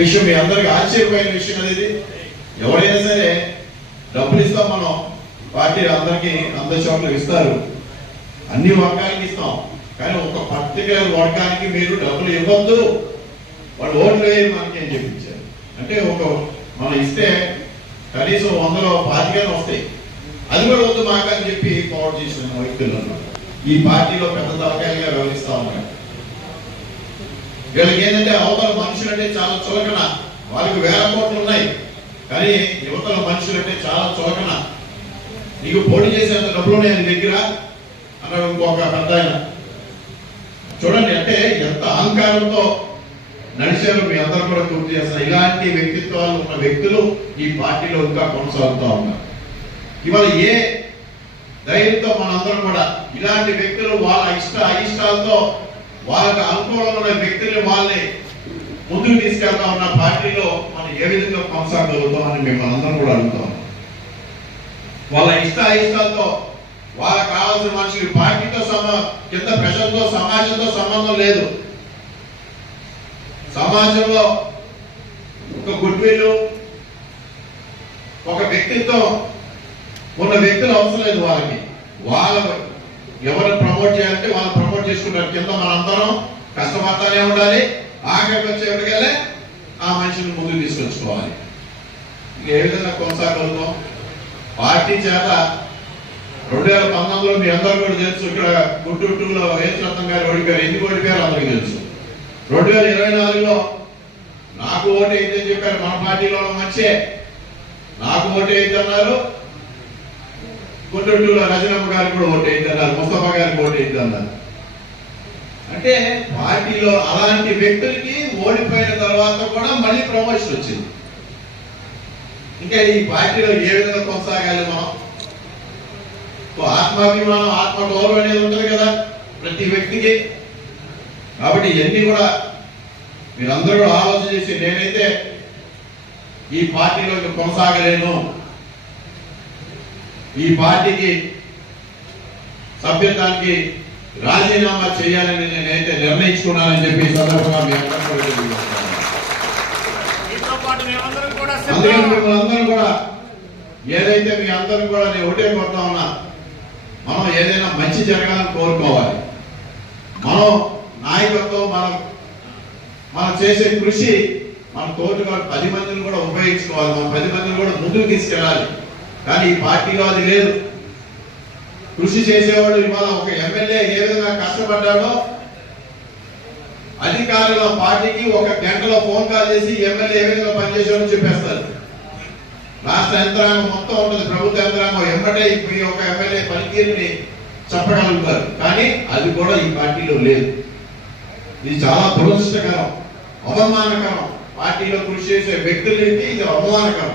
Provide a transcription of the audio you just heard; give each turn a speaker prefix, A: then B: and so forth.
A: విషయం మీ అందరికి ఆశ్చర్యపోయిన విషయం అనేది ఎవరైనా సరే డబ్బులు ఇస్తాం మనం పార్టీ అందరికి అందరి చోట్ల ఇస్తారు. అన్ని వర్గాలకి ఇస్తాం. కానీ ఒక పర్టికులర్ వర్గానికి మీరు డబ్బులు ఇవ్వద్దు. వాళ్ళు ఓట్లు వేయరు మనకి అని చెప్పించారు. అంటే ఒక మనం ఇస్తే కనీసం వందలో పాతికలు వస్తాయి. అది కూడా వద్దు మాకని చెప్పి ఫార్వర్డ్ చేసిన వ్యక్తులు ఉన్నారు. ఈ పార్టీలో పెద్ద తలకాయలుగా వ్యవహరిస్తా ఉన్నారు. వీళ్ళకి ఏంటంటే అవతల మనుషులు అంటే చాలా చులకన. వాళ్ళకి వేల కోట్లు ఉన్నాయి. కానీ యువతల మనుషులు అంటే చాలా చులకన. నీకు పోటీ చేసేంత డబ్బులు ఉన్నాయి నీ దగ్గర? అన్నాడు ఇంకొక పెద్ద ఆయన. చూడండి అంటే ఎంత అహంకారంతో నడిచారు మీ అందరూ కూడా గుర్తు చేస్తారు ఇలాంటి వ్యక్తిత్వాలు ఉన్న వ్యక్తులు ఈ పార్టీలో ఇంకా కొనసాగుతూ ఉన్నారు. ఇవాళ ఏ ధైర్యంతో మనందరం కూడా ఇలాంటి వ్యక్తులు వాళ్ళ ఇష్ట అయిష్టాలతో వాళ్ళకి అనుకూలంగా ఉన్న వ్యక్తుల్ని వాళ్ళని ముందుకు తీసుకెళ్తా ఉన్న పార్టీలో మనం ఏ విధంగా కొనసాగలుగుతామని మిమ్మల్ని అందరం కూడా అడుగుతాం. వాళ్ళ ఇష్ట ఇష్టాలతో వాళ్ళకి కావాల్సిన మనుషులు పార్టీతో సమా కింద ప్రజలతో సమాజంతో సంబంధం లేదు. సమాజంలో ఒక గుడ్ విల్ ఒక వ్యక్తిత్వం ఉన్న వ్యక్తులు అవసరం లేదు వాళ్ళకి. వాళ్ళ ఎవరు ప్రమోట్ చేయాలంటే వాళ్ళు ఏర్పాటు చేసుకున్నారు కింద మనందరం కష్టపడతానే ఉండాలి ఆఖరికి వచ్చేప్పటికెళ్ళే ఆ మనిషిని ముందుకు తీసుకొచ్చుకోవాలి. ఏ విధంగా కొనసాగలుగుతాం? పార్టీ చేత రెండు వేల పంతొమ్మిదిలో మీ అందరూ కూడా తెలుసు ఇక్కడ గుంటూరులో రత్నం గారు ఓడిపోయారు ఎందుకు ఓడిపోయారు అందరికీ తెలుసు. రెండు వేల ఇరవై నాలుగులో నాకు ఓటు ఏంటని చెప్పారు మన పార్టీలో మంచే. నాకు ఓటు ఏంటన్నారు గుంటూరులో రజనమ్మ గారికి కూడా ఓటు ఏంటన్నారు ముస్తఫా గారికి ఓటు అన్నారు. అంటే పార్టీలో అలాంటి వ్యక్తులకి ఓడిపోయిన తర్వాత కూడా మళ్ళీ ప్రమోషన్ వచ్చింది. ఇంకా ఈ పార్టీలో ఏ విధంగా కొనసాగాలి మనం? ఆత్మాభిమానం ఆత్మ గౌరవం అనేది ఉంటుంది కదా ప్రతి వ్యక్తికి. కాబట్టి ఇవన్నీ కూడా మీరందరూ కూడా ఆలోచన చేసి నేనైతే ఈ పార్టీలో కొనసాగలేను. ఈ పార్టీకి సభ్యత్వానికి రాజీనామా చేయాలని నేనైతే నిర్ణయించుకున్నానని చెప్పి ఈ సందర్భంగా మీ అందుకని మిమ్మల్ని అందరూ కూడా ఏదైతే మీ అందరూ కూడా నేను ఒకటే కోరుతా ఉన్నా మనం ఏదైనా మంచి జరగాలని కోరుకోవాలి. మనం నాయకత్వం మనం మనం చేసే కృషి మన తోటి పది మందిని కూడా ఉపయోగించుకోవాలి. మనం పది మందిని కూడా ముందుకు తీసుకెళ్ళాలి. కానీ ఈ పార్టీలో అది లేదు. కృషి చేసేవాడు ఇవాళ ఒక ఎమ్మెల్యే ఏ విధంగా కష్టపడ్డాడో అధికారుల పార్టీకి ఒక గంటలో ఫోన్ కాల్ చేసి ఎమ్మెల్యే ఏ విధంగా పనిచేసాడో చెప్పేస్తారు. రాష్ట్ర యంత్రాంగం మొత్తం ఉంటుంది. ప్రభుత్వ యంత్రాంగం ఎమ్మటే ఈ ఒక ఎమ్మెల్యే పనితీరుని చెప్పగలుగుతారు కానీ అది కూడా ఈ పార్టీలో లేదు. ఇది చాలా దురదృష్టకరం అవమానకరం. పార్టీలో కృషి చేసే వ్యక్తులకి ఇది అవమానకరం.